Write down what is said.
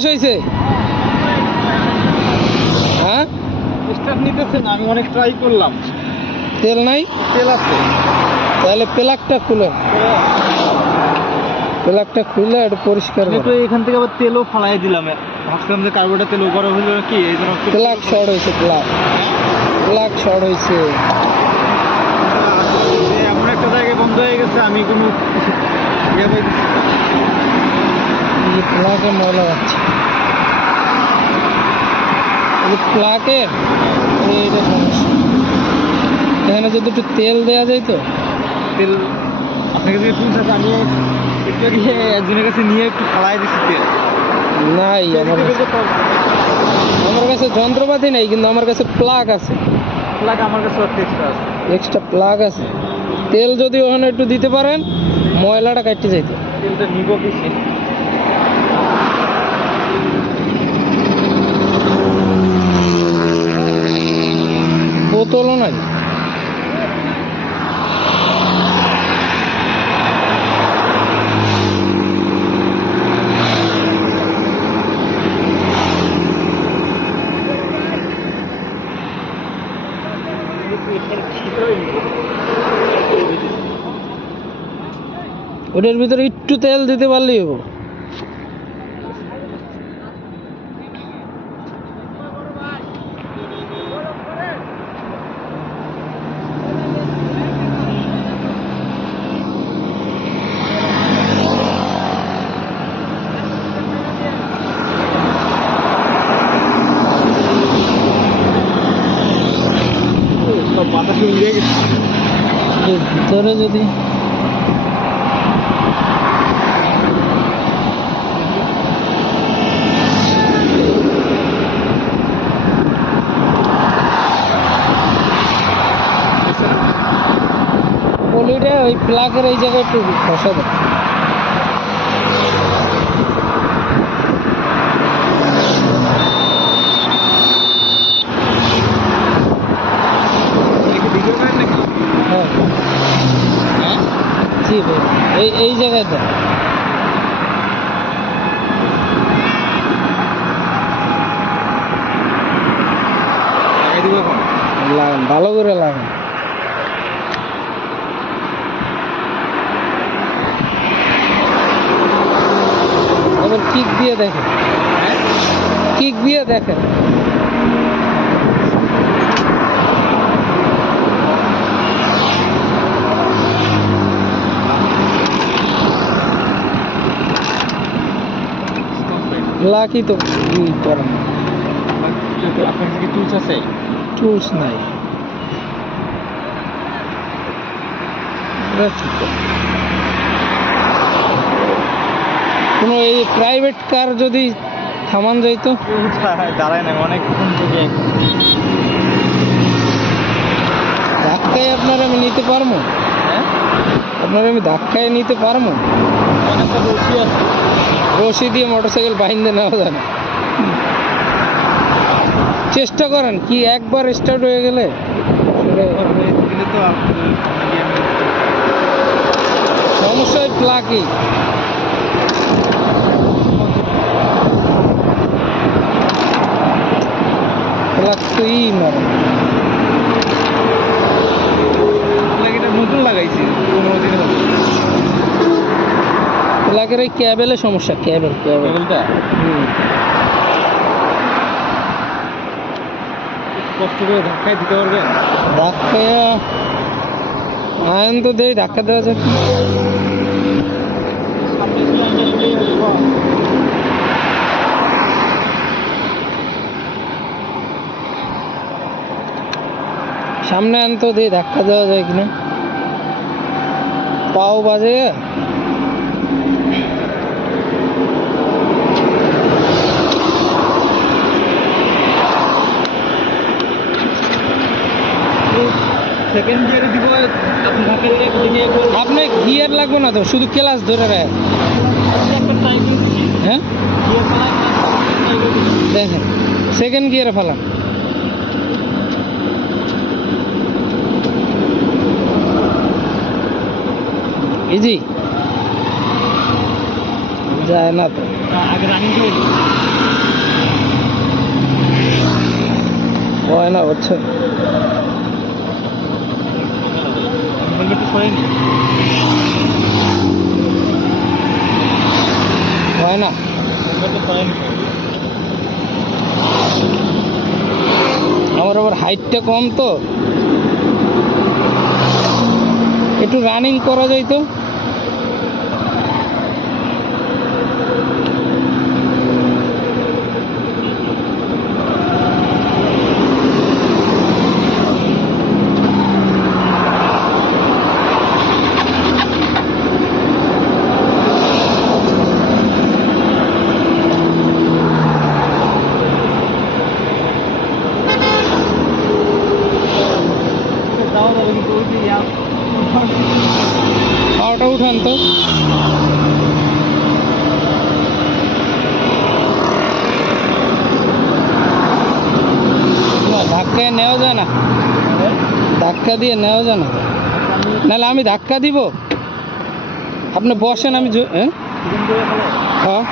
শেষ হয়েছে? হ্যাঁ, স্টার্ট নিতেছে না, আমি অনেক ট্রাই করলাম। তেল নাই? তেল আছে। তাহলে প্লাগটা খুলে, প্লাগটা খুলে একটু পরিষ্কার আমি তো করো। এখান থেকে আবার তেলও ফালাই দিলাম, ভাবছিলাম যে কার্বোটা তেল ওভার হইল কি, এই জন্য প্লাগ শর্ট হয়েছে, প্লাগ শর্ট হয়েছে। এমন একটা জায়গায় বন্ধ হয়ে গেছে, আমি কোনো ইয়ে পাইতেছি না। এই প্লাগে ময়লা যাচ্ছে, এই প্লাগের এইটা সমস্যা। এখানে যদি একটু তেল দেওয়া যায় তো। তেল আপনার কাছে টুলস আছে? আমি একটু আগে একজনের কাছে নিয়ে একটু ফালাই দিচ্ছি তেল। নাই আমার কাছে যন্ত্রপাতি নেই, কিন্তু আমার কাছে প্লাগ আছে। প্লাগ আমার কাছে এক্সট্রা আছে। এক্সট্রা প্লাগ আছে। তেল যদি ওখানে একটু দিতে পারেন, ময়লাটা কাটতে যাইতো। তেলটা নিব বেশি। বোতলও নাই। ওটার ভিতরে একটু তেল দিতে পারলেই হবো। বাতাসে উড়ে গেছে এর ভিতরে যদি পলিটা ওই প্লাগের এই জায়গায় একটু ঘষা দেয়। হ্যাঁ, জি ভাই, এই জায়গায় দেয়। লাগান, ভালো করে লাগান। এবার কিক দিয়ে দেখেন, কিক দিয়ে দেখেন। লাকি তো করেন না। আপনার কাছে কি টুলস আছে? টুলস নাই। কোনো এই প্রাইভেট কার যদি থামান যাইতো। দাঁড়ায় না অনেকক্ষণ থেকে। ধাক্কায় আপনার আমি নিতে পারবো? হ্যাঁ, আপনার আমি ধাক্কায় নিতে পারবো? রশি আছে। রশি দিয়ে মোটরসাইকেল বাইন্ধে নেওয়া যায় না। চেষ্টা করেন, কি একবার স্টার্ট হয়ে গেলে দিলে তো সমস্যা। প্লাগই প্লাগ তো মারে। এটা নতুন লাগাইছি 15 দিন হবে। প্লাগের এই ক্যাবেলে সমস্যা, ক্যাবেলটা। কষ্ট করে ধাক্কায় দিতে পারবেন? ধাক্কায় আয়ন তো দেই, ধাক্কা দেওয়া যাক। সামনে আন তো দেই, ধাক্কা দেওয়া যায় কিনা। পাও বাজে। সেকেন্ড গিয়ারে দিব, আপনি গিয়ার লাগবে না তো, শুধু ক্লাচ ধরে রাখ। হ্যাঁ, দেখেন সেকেন্ড গিয়ারে ফেলান। ইজি যায় না তো। আগে রানিং করে হয় না হচ্ছে হেলমেটটা সরাইনি। হয় না। হেলমেটটা সরাইনি। আমার আবার হাইটটা কম তো, একটু রানিং করা যায় তো। যাওয়া যাবে কিন্তু ওই যে হাওয়াটা উঠান তো। না, ধাক্কায় নেওয়া যায় না, ধাক্কা দিয়ে নেওয়া যায় না। নাহলে আমি ধাক্কা দিব, আপনি বসেন, আমি হ্যাঁ। হ্যাঁ